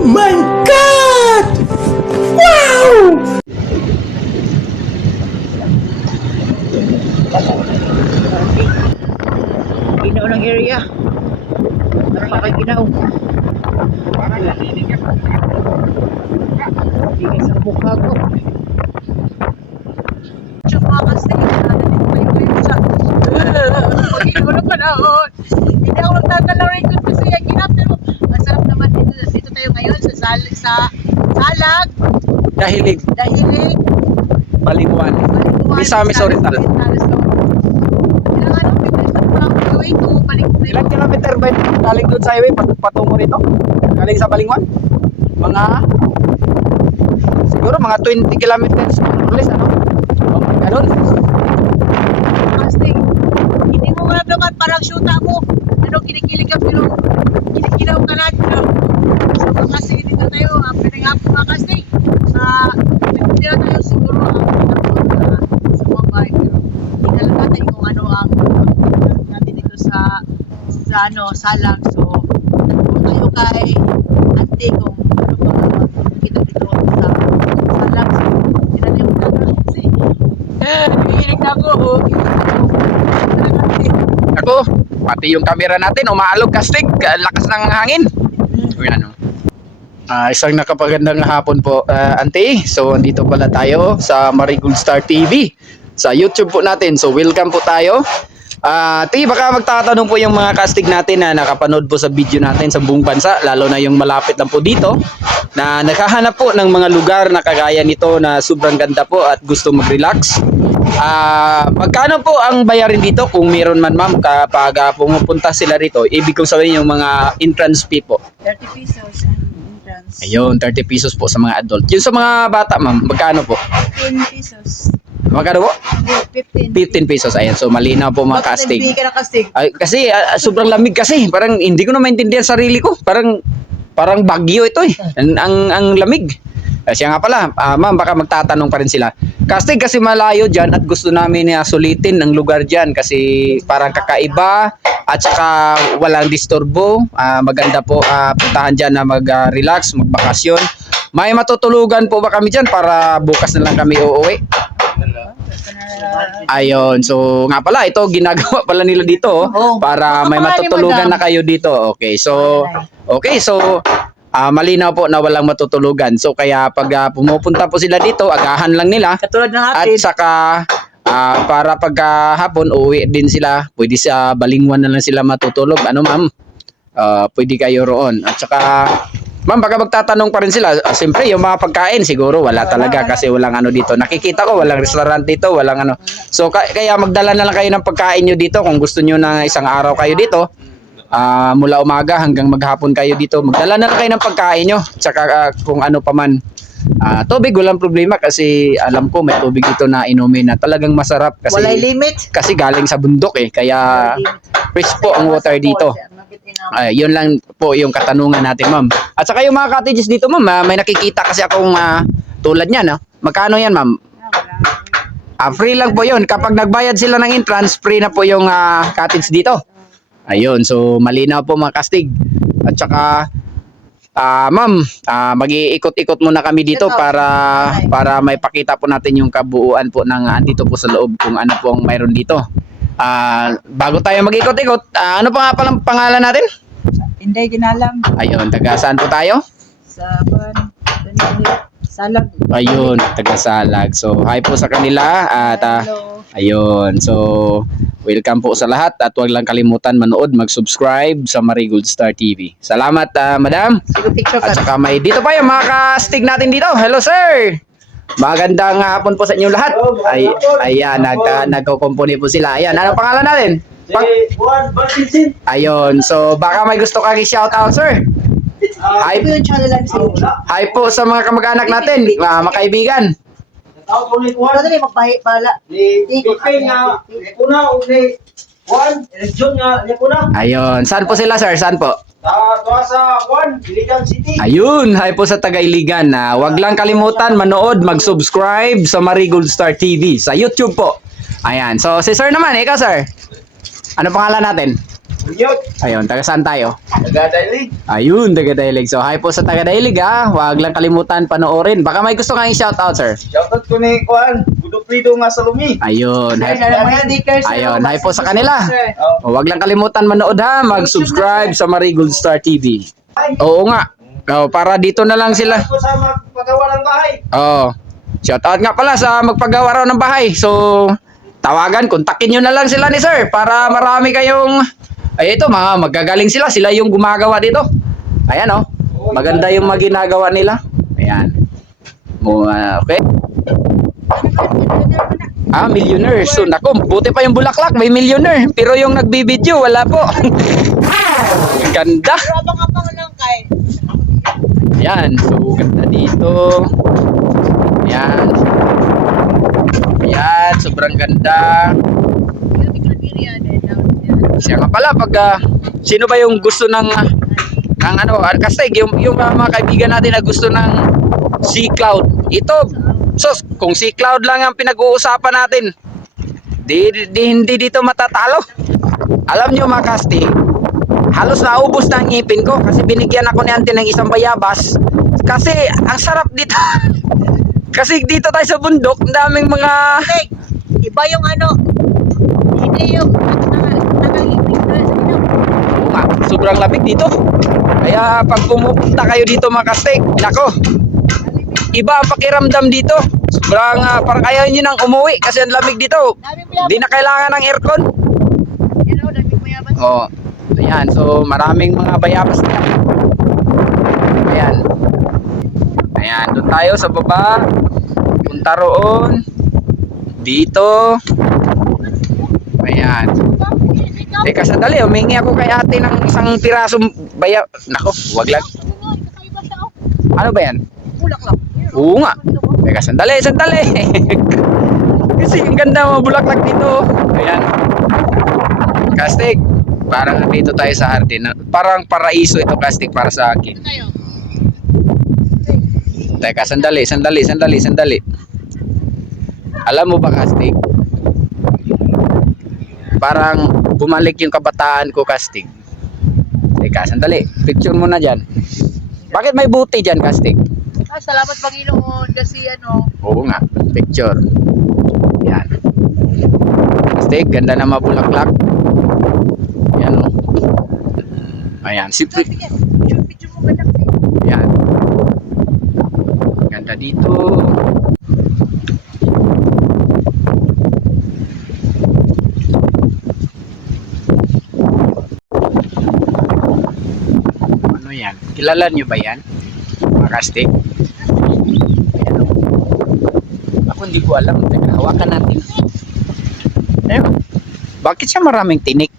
Oh my God! Wow! Ginaw ng area. Para makaginaw. Hindi sa mukha ko. Siya mga kasi, hindi ko na panahon. Hindi ako magtatalawin ko kasi ginap pero masarap naman dito tayo ngayon sa Salag, Dahilig, Dahilig, Balingwan. Misamis Oriental. Ilang kilometer ba ito galing doon sa highway patungo rito? Galing sa Balingwan? Mga siguro mga 20 kilometers or less, ano? O ganun? Kasi hindi mo maramdaman parang syuta mo. Ano, kinikilig ka pero kinikilaw ka na. So, kasi dito tayo, pinag-hapon mga kasi. Hindi na tayo siguro sa mga bahay. Pero hindi na lang natin kung ano ang natin dito sa Salag. So, kung tayo kay ante kung ano ba kita dito sa Salag. So, hindi na tayo magkakaroon kasi. Nakikinig na ako. Ako, pati yung camera natin umaalog kastig, lakas ng hangin. Ayan, isang nakapagandang hapon po, Auntie. So, andito pala tayo sa Marigold Star TV sa YouTube po natin. So, welcome po tayo. Auntie, baka magtatanong po yung mga kastig natin na nakapanood po sa video natin sa buong bansa, lalo na yung malapit lang po dito, na naghahanap po ng mga lugar na kagaya nito na sobrang ganda po at gusto mag-relax. Magkano po ang bayarin dito kung meron man ma'am kapag pumupunta sila rito? Ibig kong sabihin yung mga entrance fee po. 30 pesos ang entrance. Ayun, 30 pesos po sa mga adult. Yung sa mga bata ma'am, magkano po? 15 pesos. Magkano po? 15. 15 pesos. Ayan, so malinaw po mga Bakit kastig. hindi ka nakastig? Ay, kasi sobrang lamig kasi. Parang hindi ko na maintindihan sarili ko. Parang bagyo ito eh. Ang lamig. Siya nga pala, ma'am, baka magtatanong pa rin sila. Kasi malayo dyan at gusto namin sulitin ang lugar dyan kasi parang kakaiba at saka walang disturbo. Maganda po puntahan dyan na mag-relax, magbakasyon. May matutulugan po ba kami dyan para bukas na lang kami uuwi? Ayun, so nga pala, ito ginagawa pala nila dito para may matutulugan na kayo dito. Okay, so malinaw po na walang matutulugan. So kaya pag pumupunta po sila dito, agahan lang nila. Katulad ng At hatid. saka para pagkahapon uwi din sila. Pwede sa Balingwan na lang sila matutulog. Ano ma'am? Pwede kayo roon. At saka ma'am, baka magtatanong pa rin sila. Siyempre, yung mga pagkain siguro wala talaga kasi walang ano dito. Nakikita ko walang restaurant dito, walang ano. So kaya magdala na lang kayo ng pagkain nyo dito kung gusto nyo na isang araw kayo dito. Mula umaga hanggang maghapon kayo dito. Magdala na lang kayo ng pagkain nyo. Tsaka kung ano pa man. Tubig, walang problema kasi alam ko may tubig dito na inumin na talagang masarap. Walay limit. Kasi galing sa bundok eh. Kaya fresh po ang water dito. Yun lang po yung katanungan natin ma'am. At saka yung mga cottages dito ma'am, may nakikita kasi akong tulad niyan. Magkano yan ma'am? Free lang po yun. Kapag nagbayad sila ng entrance, free na po yung cottage dito. Ayun, so malinaw po mga kastig. At saka ma'am, mag-iikot-ikot muna kami dito para may pakita po natin yung kabuuan po ng andito po sa loob kung ano po ang mayroon dito. Bago tayo mag-ikot-ikot, ano pa nga palang pangalan natin? Hindi ginalam. Ayun, taga saan po tayo? Sa Salag. Ayun, taga Salag. So, hi po sa kanila at Hello. ayun, so welcome po sa lahat at huwag lang kalimutan manood, mag-subscribe sa Marigold Star TV. Salamat, madam. Sige, picture At ka. saka may dito pa yung mga kastig natin dito. Hello, sir. Magandang hapon po sa inyo lahat. Ayan, nagko-company po sila. Ayan, ano pangalan natin? Ayun, so baka may gusto kang i-shoutout, sir. Hi, Ito yung channel lang sa hi po sa mga kamag-anak natin, mga kaibigan. Wala na rin magpahipala. Ayun, saan po sila, sir? Saan po? Sa Iligan City. Ayun, hi po sa taga-Iligan. Huwag lang kalimutan manood, mag-subscribe sa Marigold Star TV sa YouTube po. Ayan, so si sir naman, ikaw sir. Ano pangalan natin? Bunyot. Ayun, taga saan tayo? Nagdadalig. Ayun, taga Dailig. So, hi po sa taga Dailig ha. Huwag lang kalimutan panoorin. Baka may gusto kang i-shoutout, sir. Shoutout ko ni Kuan. Guduprido nga sa lumi. Ayun. Hi, ayun, hi po sa Oh. kanila. Huwag lang kalimutan manood ha. Mag-subscribe sa Marigold Star TV. Oo nga. Oh, para dito na lang sila. Ako sa magpagawa ng bahay. Oh. Shoutout nga pala sa magpagawa raw ng bahay. So, tawagan, kontakin nyo na lang sila ni sir para marami kayong ito, mga magagaling sila. Sila yung gumagawa dito. Ayan oh. Maganda yung maginagawa nila. Ayan. Okay. Millionaire. So, naku, buti pa yung Bulaklak, may millionaire. Pero yung nagbibideo, wala po. Ganda. Pero abang-abang lang kay. Ayan. So, ganda dito. Ayan. Ayan, sobrang ganda. Siya nga pala, pag sino ba yung gusto ng Kastig, yung mga kaibigan natin na gusto ng Sea Cloud. Ito, sos, kung Sea Cloud lang ang pinag-uusapan natin, hindi dito matatalo. Alam nyo mga Kastig, halos naubos na ang ngipin ko kasi binigyan ako ni Auntie ng isang bayabas. Kasi ang sarap dito. Kasi dito tayo sa bundok, ang daming mga Iba yung ano, hindi yung nagagipin na sa inyo. sobrang labig dito. Kaya pag pumupunta kayo dito mga Kastig, nako, iba ang pakiramdam dito. Sobrang parang ayaw nyo nang umuwi kasi ang lamig dito. Hindi na kailangan ng aircon. Yan o, daming mayaman. Oh, ayan. So maraming mga bayabas na. Ayan. Ayan, doon tayo sa baba. Punta roon. Dito. Ayan. Teka, sandali. Humingi ako kay ate ng isang pirasong Nako, wag lang. Ano ba yan? Bulaklak. Oo nga. Teka, sandali. Kasi ang ganda mga bulaklak dito. Ayan. Kastig. Parang dito tayo sa hardin. Parang paraiso ito, Kastig, para sa akin. Tayo. Teka, sandali. Alam mo ba, Kastig? Parang bumalik yung kabataan ko, Kastig. Teka, sandali. Picture mo na dyan. Bakit may buti dyan, Kastig? Salamat Panginoon kasi ano. Oo nga. Picture. Yan. Kastig, ganda na mabulaklak. Yan o. Ayan. Sipri. Picture mo ganda kasi. Yan. Ganda dito. Ano yan? Kilala nyo ba yan? Mga Kastig? Ayan o. Ako hindi ko alam. Teka, hawakan natin. Ayun. Bakit siya maraming tinik?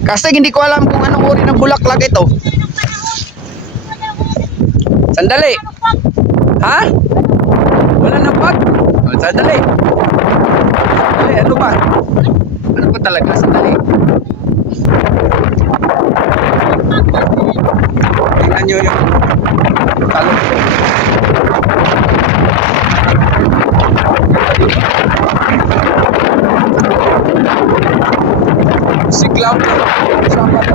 Kastig, hindi ko alam kung anong uri ng bulaklak ito. Sandali. Ha? Wala na pag? Oh, sandali. Sandali, ano ba? Ano ba talaga? Sandali. Tingnan nyo yung talong ko. Si Cloud. Sama na.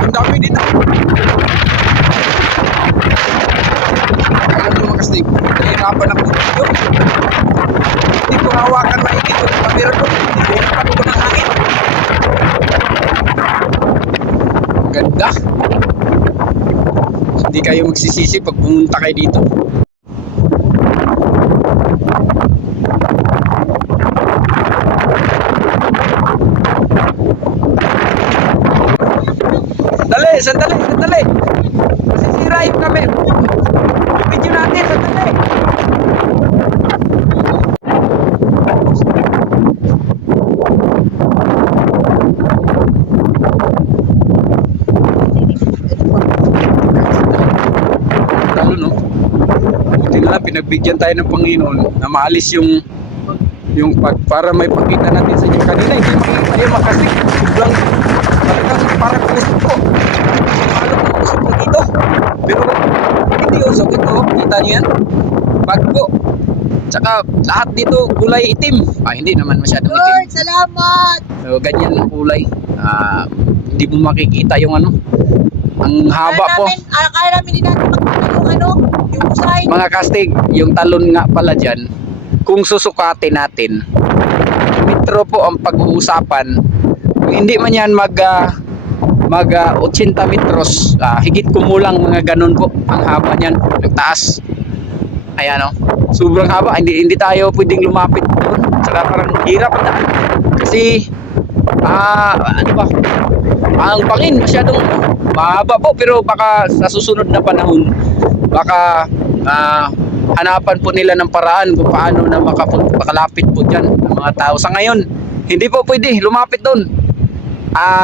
Ang dami dito. Alam nyo mga Kastig, nahihirapan ako dito. Hindi ko hawakan maigit yung camera ko. Nahihirapan ko ng hangin. Ganda. Hindi kayo magsisisi pag pumunta kayo dito. Sandali. Sisira yung camera. Yung video natin, sandali. Talo, no? Buti na lang, pinagbigyan tayo ng Panginoon na maalis yung para may pakita natin sa inyo. Kanina, hindi makikita yung Makastig. Sobrang talagang parang usok ko. Malok ng usok ko dito. Pero hindi usok ito. Kita niyo yan? Bagbo. Tsaka lahat dito kulay itim. Hindi naman masyadong itim. Lord, salamat! So, ganyan ang kulay. hindi mo makikita yung ano. Ang haba po. Akala namin hindi natin makita yung ano, yung usay. Mga kastig, yung talon nga pala dyan, kung susukatin natin, metro po ang pag-uusapan. Kung hindi man yan mag 80 metros, higit kumulang mga ganun po ang haba niyan, nagtaas. Ayan o, sobrang haba, hindi tayo pwedeng lumapit doon. Saka parang hirap ang daan. Kasi, ano ba, ang bangin masyadong mahaba po, pero baka sa susunod na panahon, baka hanapan po nila ng paraan kung paano na makalapit po dyan ang mga tao. Sa ngayon, hindi po pwede lumapit doon.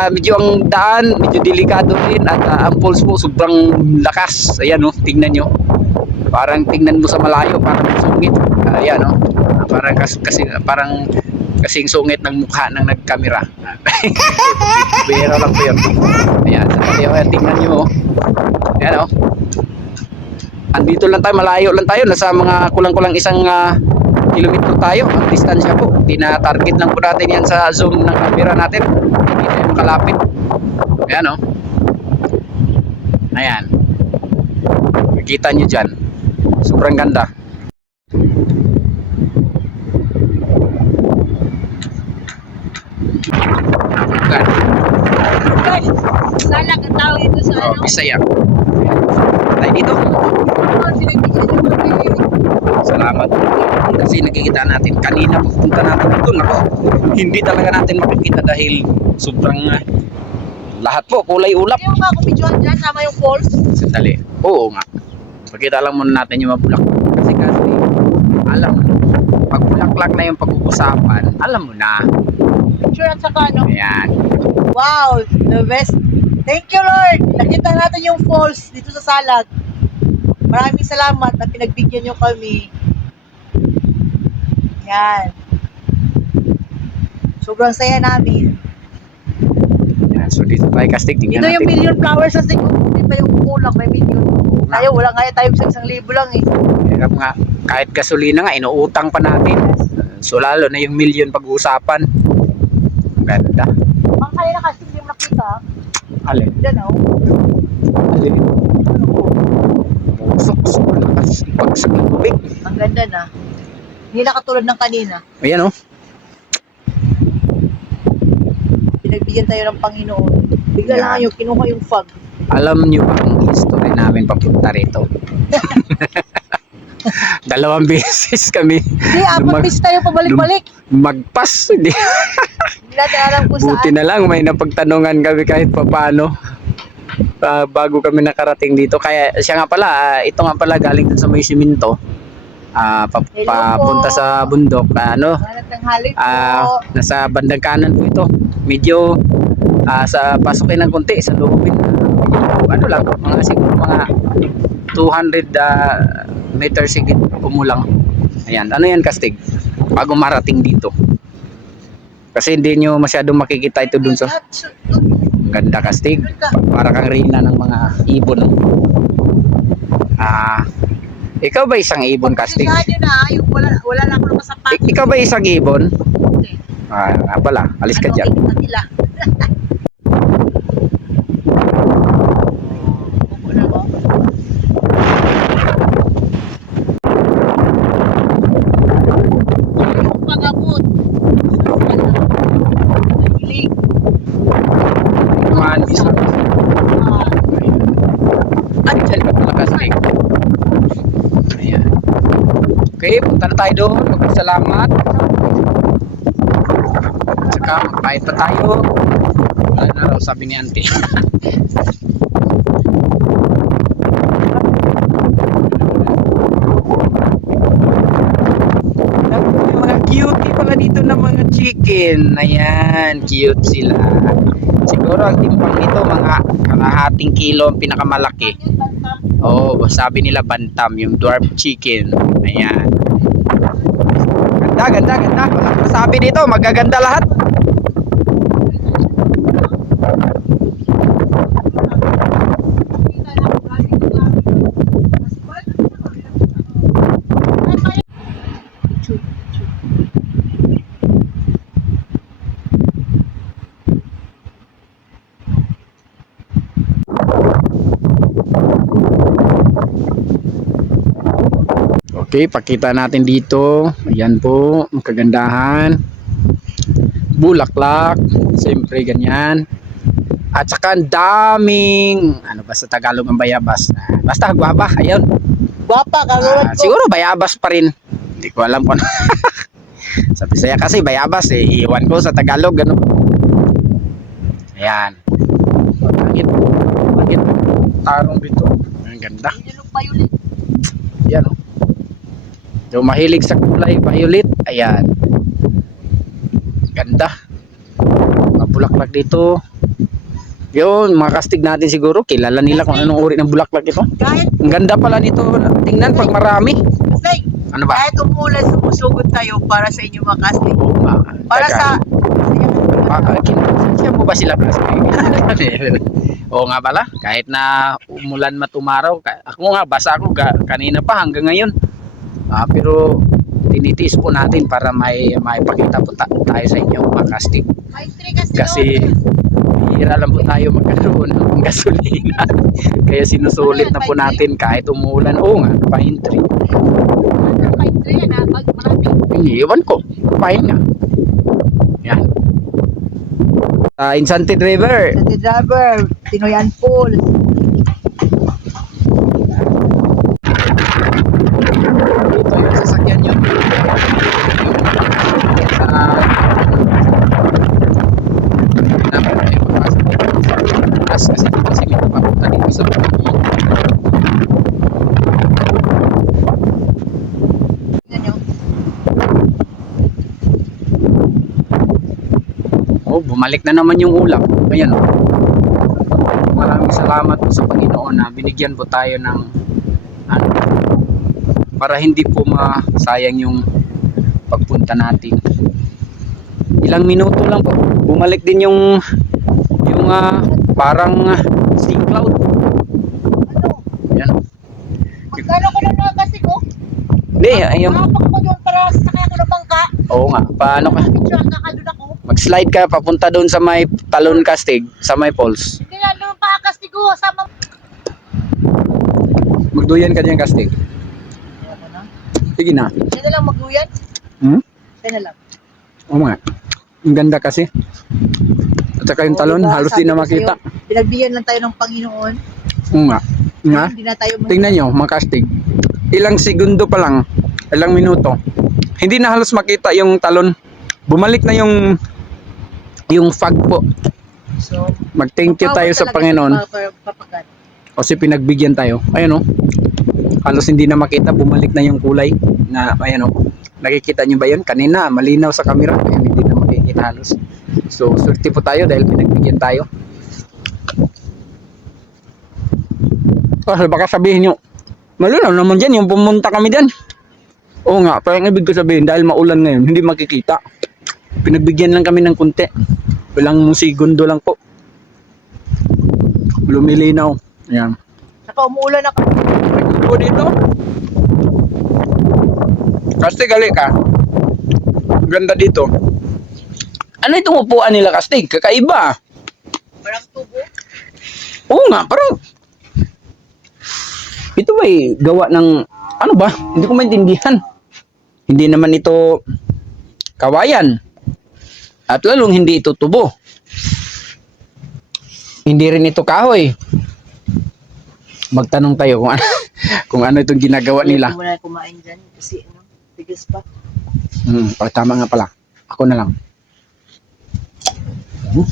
Medyo ang daan, medyo delikado rin, at ang pulse po sobrang lakas. Ayan o, tingnan nyo. Parang tingnan mo sa malayo, parang sungit. Ayan o, parang kasing sungit ng mukha ng nagkamera. Bihira lang po yun. Ayan, ayan, tingnan nyo o. Ayan o. Andito lang tayo, malayo lang tayo. Nasa mga kulang-kulang 1 kilometro tayo ang distansya po. Tina-target lang po natin yan sa zoom ng camera natin. Hindi tayo makalapit. Ayan o. Ayan. Makikita nyo dyan. Sobrang ganda. Guys, salak ang tao ito sa ano. Bisaya. Tayo dito. Sinagbigyan niyo kami. Salamat. Kasi nakikita natin kanina pupunta natin dito, nako, hindi talaga natin makikita dahil sobrang lahat po kulay ulap. Yung mga kumidyohan dyan, sama yung falls. Sandali. Oo nga. Pakita lang muna natin yung mabulak. Kasi alam mo, pag bulaklak na yung pag-uusapan, alam mo na. Picture at saka ano. Ayan. Wow, the best. Thank you Lord. Nakita natin yung falls dito sa Salag. Maraming salamat na pinagbigyan nyo kami. Yan. Sobrang saya namin. Ayan. So dito tayo kastig. Tingnan Ito yung natin. million flowers sa siguro. Hindi pa yung kulang, may million. Tayo, wala nga tayo sa 1,000 lang eh. Hirap nga. Kahit gasolina nga, inuutang pa natin. So lalo na yung million pag-uusapan. Ganda. Ang kanina kasi hindi mo nakita. Alin? Diyan oh. Alin? Busok-busok lakas. Pagsak ng tubig. Ang ganda na. Hindi na katulad ng kanina. Ayan o. Pinagbigyan tayo ng Panginoon. Bigla Yan. lang yung kinuha yung fog. Alam nyo ba ang history namin papunta rito? 2 beses kami Hindi, apat beses tayo pabalik-balik. magpas. Hindi. Hindi natin alam kung Buti saan. na lang may napagtanungan kami kahit papaano bago kami nakarating dito. Kaya siya nga pala, ito nga pala galing dun sa may siminto. Papunta sa bundok. Malat ng halik po. Nasa bandang kanan po ito. Medyo sa pasukin ng konti sa loobin. Ano lang, siguro mga 200 meters sigit kumulang. Ayan, ano yan kastig? Bago marating dito. Kasi hindi nyo masyadong makikita ito dun sa ganda kastig. Para kang reyna ng mga ibon. Ikaw ba isang ibon kastig? Pagkasahan nyo na, yung wala na ako nakasapatos. Ikaw ba isang ibon? Hindi. Nga pala, alis ka Ano, dyan. ikita nila. Upo na ko. Yung pag-abot. Nahilig. Mga bisa. Andyan ka pala kastig. Ayan. Okay, punta na tayo doon. Magpasalamat. Saka magpahit pa tayo. Ano na raw sabi ni auntie. May mga cutie pala dito na mga chicken. Ayan, cute sila. Siguro ang timbang nito mga kalahating kilo ang pinakamalaki. Oh, sabi nila bantam, yung dwarf chicken. Ayan. Ganda, ganda, ganda. Walang sabi dito, magaganda lahat. Okay, pakita natin dito. Ayan po, ang kagandahan. Bulaklak, siyempre ganyan. At saka ang daming, ano ba sa Tagalog ang bayabas? Basta guwaba, ayun. Guwapa, kalulad ko. Siguro bayabas pa rin. Hindi ko alam kung ano. Sa Bisaya kasi bayabas eh. Iwan ko sa Tagalog, ano. Ayan. Langit. Langit. Tarong dito. Ang ganda. Hindi nung violet. Ayan o. So, mahilig sa kulay violet. Ayan. Ganda. Mabulaklak dito. Yun, mga kastig natin siguro. Kilala nila kung anong uri ng bulaklak ito. Kahit, Ang ganda pala nito. Tingnan pag marami. kasi, Ano ba? kahit umulan, sumusugod tayo para sa inyo mga casting. Para Teka. sa... Kinasya mo ba sila plastic? Oo nga pala, kahit na umulan matumaraw, ako nga, basa ako kanina pa hanggang ngayon. Pero tinitiis po natin para may pakita po tayo sa inyo mga casting. Maestri Kasi hira lang po tayo magkaroon ng gasolina. Kaya sinusulit na po natin kahit umulan. Oo nga, pine tree. Maestri yan ha, pag maraming Iniiwan ko, pine nga. Yan. Enchanted River. Sa driver, Tinoyan Falls. Dito yung sasakyan nyo. Kasi dito sila papunta dito sa Tingnan nyo. bumalik na naman yung ulap. Ayan o. Maraming salamat po sa Panginoon na binigyan po tayo ng ano, para hindi po masayang yung pagpunta natin. Ilang minuto lang po. Bumalik din yung parang sea cloud. Ano? Ayan o. Magkano ko lang nakasig ko? Hindi, ayun. Nakapak ko doon para sakay ako ng bangka. Oo nga. Paano ka? Picture, kakadun ako. Mag-slide ka papunta doon sa may talon castig, sa may falls. Hindi na doon pa kastig ko. Sama. Magduyan ka diyan castig. Ano na? Sige na. Siya na lang magluyan. Hmm? Siya na lang. Oo nga. Ang ganda kasi. At saka yung talon, Oo, diba? halos Sabi di na ko makita. sa'yo, pinagbigyan lang tayo ng Panginoon. Oo nga. Nga. Hindi na tayo Tingnan nyo, mga castig. Ilang segundo pa lang, ilang minuto. Hindi na halos makita yung talon. Bumalik na yung fog po. So, Mag-thank you tayo sa Panginoon. Papagan. Kasi pinagbigyan tayo. Ayun o. Halos hindi na makita. Bumalik na yung kulay. Na, ayan o. Nakikita nyo ba yun? Kanina, malinaw sa camera. Kaya hindi na makikita halos. So, swerte po tayo dahil pinagbigyan tayo. Baka sabihin nyo, malinaw naman dyan yung pumunta kami dyan. Oo nga, parang ibig ko sabihin dahil maulan ngayon, hindi makikita. Pinagbigyan lang kami ng kunti. Ilang segundo lang po. Lumilinaw. Ayan. Saka umuulan ako. Ito dito. Kastig, gali ka. Ganda dito. Ano itong upuan nila, Kastig? Kakaiba. Parang tubo. Oo nga, parang ito ba gawa ng ano ba? Hindi ko maintindihan. Hindi naman ito kawayan. At lalong hindi ito tubo. Hindi rin ito kahoy. Magtanong tayo kung ano, kung ano itong ginagawa nila. Hindi mo na kumain dyan kasi ano, tigas pa. Tama nga pala. Ako na lang.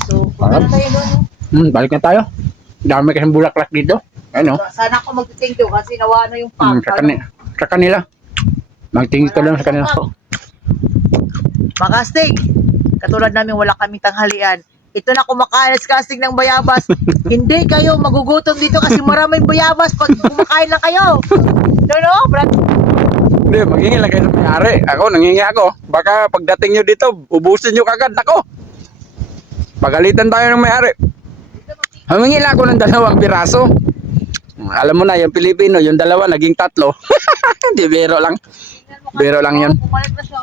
So, punta na tayo doon. Balik na tayo. Dami kasing bulaklak dito. Ano? Sana ako mag-thank you kasi nawa na yung pump. Sa kanila. Magtingin ka lang sa kanila. Makastig, katulad namin wala kaming tanghalian. Ito na kumakain sa kastig ng bayabas. Hindi kayo magugutom dito kasi maraming bayabas pag kumakain lang kayo. No, Brad? Hindi, maghingi lang kayo sa may-ari. Ako, nangingi ako. Baka pagdating nyo dito, ubusin nyo kagad. Ako. Pagalitan tayo ng may-ari. Humingi lang ako ng 2 piraso. Alam mo na, yung Pilipino, yung 2, naging 3. Hindi, biro lang. Biro lang yun. Bumalik na siya.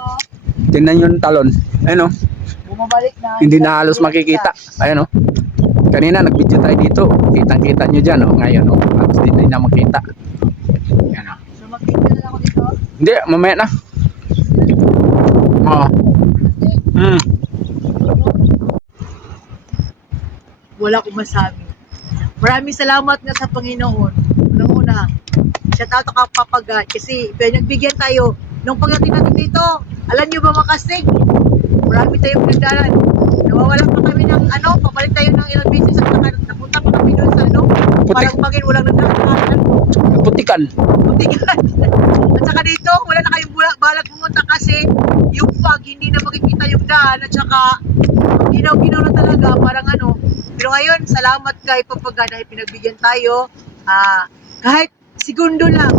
Tingnan yung talon. Ayun o. Bumabalik na. Hindi na halos makikita. Ayun o. Kanina, nag-video tayo dito. Kitang-kita nyo dyan o. Ngayon o. Halos hindi na makita. Ayan o. So, mag-thank you na lang ako dito. Hindi, mamaya na. Oh. Wala akong masabi. Maraming salamat nga sa Panginoon. Unang-una, shout out ka Papagad kasi pinagbigyan tayo. Nung pagdating natin dito, alam niyo ba mga kastig? Marami tayong pinagdaran. Nawawalan pa kami ng papalit tayo ng ilang beses at saka napunta pa kami doon sa parang pagin walang nagdaan. Putikan. Putikan. At saka dito, wala na kayong balak pumunta kasi yung fog, hindi na makikita yung daan at saka ginaw-ginaw na talaga, parang Pero ngayon, salamat kay Papagad dahil pinagbigyan tayo. Kahit segundo lang,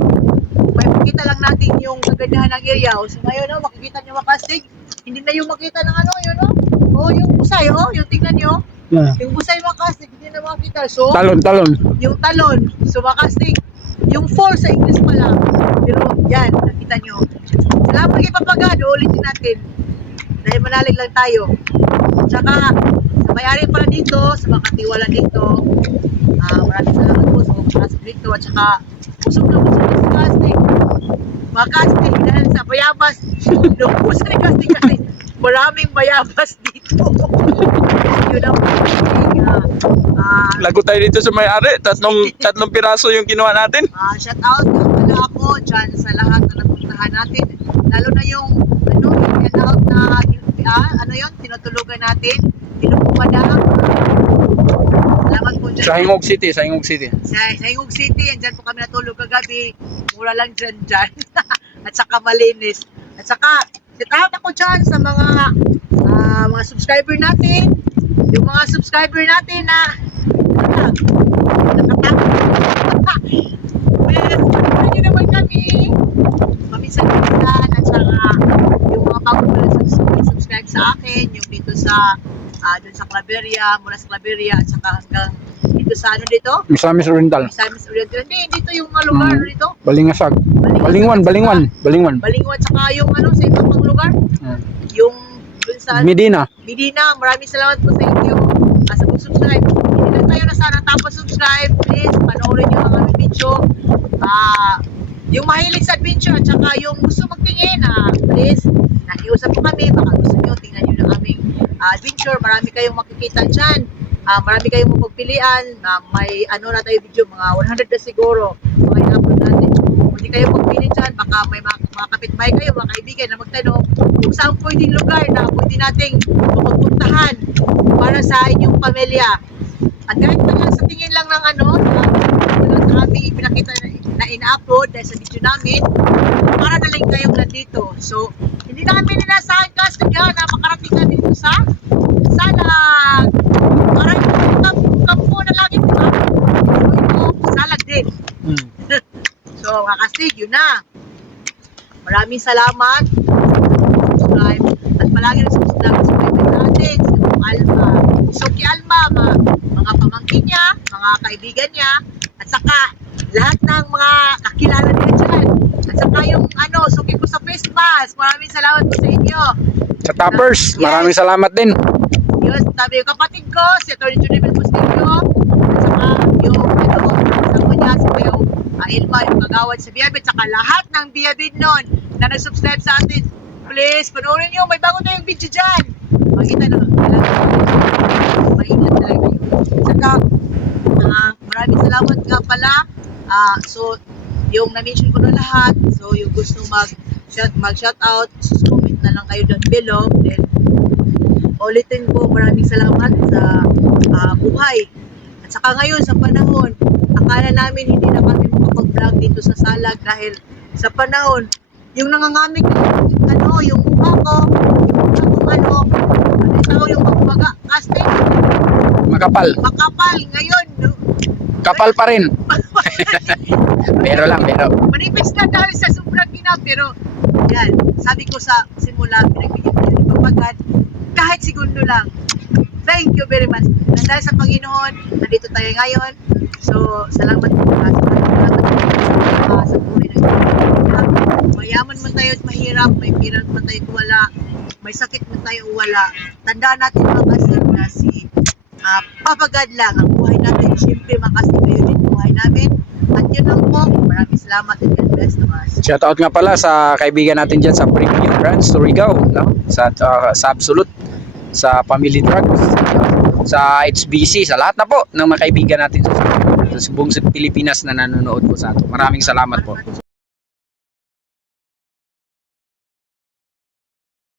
may makita lang natin yung kagandahan ng area. So ngayon, makikita nyo makastig. Hindi na yung makita ng yung busay, yung tingnan nyo. Yeah. Yung busay makastig, hindi na makita. So, Talon. yung talon, so makastig. Yung fall sa English pala. Pero yan, nakita nyo. Salamat kay Papagad, ulitin natin. Dahil manalig lang tayo. Tsaka, sa may-ari pala dito, sa mga katiwala dito, maraming salamat po sa mga kastig dito. At saka, usog na si casting. Mga casting, dahil sa bayabas, inuusan ni casting kasi maraming bayabas dito. Yun ang Lago tayo dito sa may-ari. Tatlong piraso yung kinuha natin. shout out pala ako dyan sa lahat na napuntahan natin. Lalo na yung shout out na tinutulugan natin. Tinupumadang. Salamat po dyan. Sa Hingog City. Sa Hingog City, andyan po kami natulog kagabi. Mura lang dyan. At saka malinis. At saka, shout out ako dyan sa mga subscriber natin. Yung mga subscriber natin na nakatakot. Well, nyo naman kami. Paminsan-minsan at saka yung mga bago pala subscribe sa akin, yung dito sa dun sa Claveria, mula sa Claveria at saka hanggang dito sa dito? Misamis Oriental. Misamis Oriental. Hindi, dito yung mga lugar dito. Balingasag. Balingwan. Balingwan, saka yung sa ibang pang lugar. Yung dun sa Medina. Maraming salamat po sa inyo. Sa pag-subscribe. Hindi na tayo na sana tapos subscribe. Please, panoorin nyo ang aming video. Yung mahilig sa adventure at saka yung gusto magtingin, please, nakiusap po kami. Baka gusto nyo, tingnan nyo ng aming adventure. Marami kayong makikita dyan. Marami kayong mapagpilian. May na tayo video, mga 100 na siguro. Mga in-upload natin. Kung hindi kayo magpili dyan, baka may mga kapitbahay kayo, mga kaibigan na magtanong kung saan pwedeng lugar na pwede nating magpuntahan para sa inyong pamilya. At kahit na sa tingin lang ng sa aming ipinakita na in-upload dahil sa video namin, para na lang kayong nandito. So, hindi namin inasahan kasi na makarating na dito sa Salag. Parang kampo na lagi, diba? So, ito, Salag din. So, kakastig, yun na. Maraming salamat. Subscribe. At palagi na subscribe sa atin. Sa Suki Alma, mga pamangkin niya, mga kaibigan niya, at saka lahat ng mga kakilala niya dyan. At saka yung Suki ko sa face mask. Maraming salamat po sa inyo. Sa Toppers. Maraming salamat din. Yun, sabi yung kapatid ko, si Atty. Junibel Bustillo. At saka yung kasama niya, si Kuya Ilma, yung kagawad sa Biyabid, saka lahat ng Biyabid nun na nag-subscribe sa atin. Please, panoorin nyo, may bago tayong video dyan. Makita na, maingat talaga yun. Saka, maraming salamat nga pala. So, yung na-mention ko na lahat, so yung gusto mag-shout out, comment na lang kayo down below. Then, ulitin ko, maraming salamat sa buhay. At saka ngayon, sa panahon, akala namin hindi na kami makapag-vlog dito sa Salag dahil sa panahon, yung nangangamig yung mukha ko, yung magbaga, casting. Makapal. Ngayon, Kapal pa rin. pero. Manipis na dahil sa sobrang ginaw, pero yan, sabi ko sa simula, pinagbigyan ko ni Papagad, kahit segundo lang. Thank you very much. Dahil sa Panginoon, nandito tayo ngayon. So, salamat po. Sa buhay na mayaman man tayo at mahirap, may pira man tayo wala, may sakit man tayo wala. Tandaan natin mga kasig na si Papagad lang ang buhay natin. Siyempre, makasig kayo din buhay namin. At yun lang po. Maraming salamat. Yes, Tomas. Shoutout nga pala sa kaibigan natin dyan sa Premium Brands, Surigao, no? Sa Absolute, sa Family Drugs, sa HBC, sa lahat na po ng mga kaibigan natin sa buong Pilipinas na nanonood po sa ato. Maraming salamat po.